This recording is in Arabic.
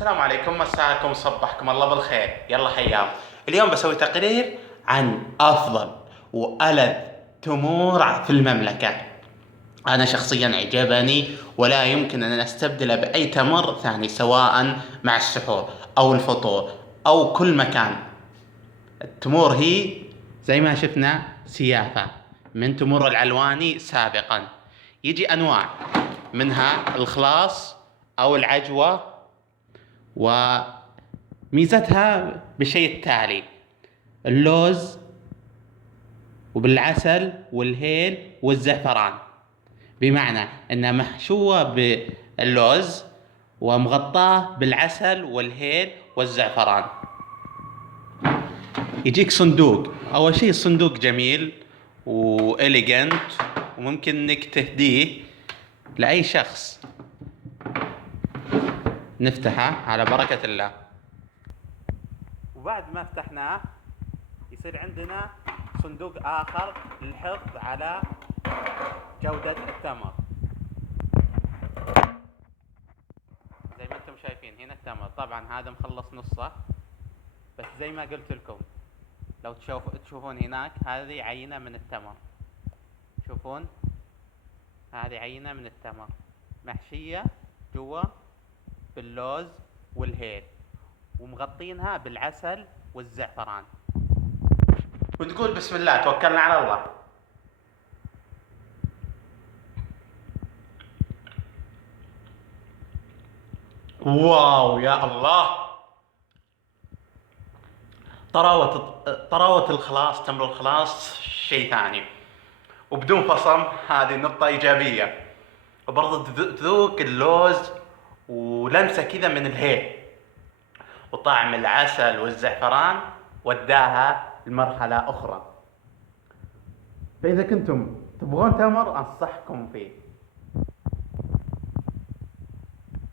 السلام عليكم، مساكم صبحكم الله بالخير. يلا حياكم. اليوم بسوي تقرير عن أفضل وألذ تمور في المملكة. أنا شخصيا عجبني ولا يمكن أن أستبدله بأي تمر ثاني، سواء مع السحور أو الفطور أو كل مكان. التمور هي زي ما شفنا سيافة من تمور العلواني سابقا. يجي أنواع منها الخلاص أو العجوة، وميزتها بالشيء التالي: اللوز وبالعسل والهيل والزعفران، بمعنى انها محشوة باللوز ومغطاة بالعسل والهيل والزعفران. يجيك صندوق. اول شيء الصندوق جميل وإليجنت، وممكن انك تهديه لأي شخص. نفتحه على بركة الله، وبعد ما فتحناه يصير عندنا صندوق آخر للحفظ على جودة التمر. زي ما انتم شايفين هنا التمر، طبعا هذا مخلص نصه، بس زي ما قلت لكم لو تشوفون هناك هذه عينة من التمر. شوفون هذه عينة من التمر محشية جوا باللوز والهيل، ومغطينها بالعسل والزعفران. وتقول بسم الله، توكلنا على الله. واو يا الله، طراوة الخلاص، تمر الخلاص شيء ثاني، وبدون فصم. هذه نقطة إيجابية. وبرضه تذوق اللوز ولمسة كذا من الهيل، وطعم العسل والزعفران وداها لمرحلة أخرى. فإذا كنتم تبغون تمر أنصحكم فيه.